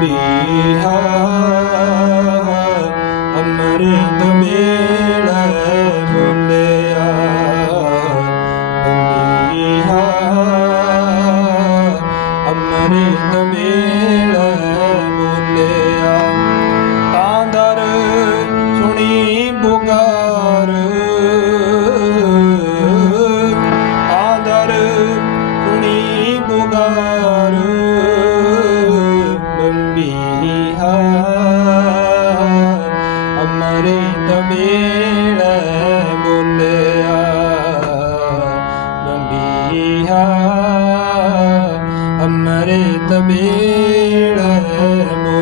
ਬੀਹਾ ਅਮਰਤ ਮੇਲਾ ਮੁੰਡਿਆ ਬੀਹਾ ਅਮਰਤ ਮੇਲਾ मुंडिया अमरे त बीड़ मु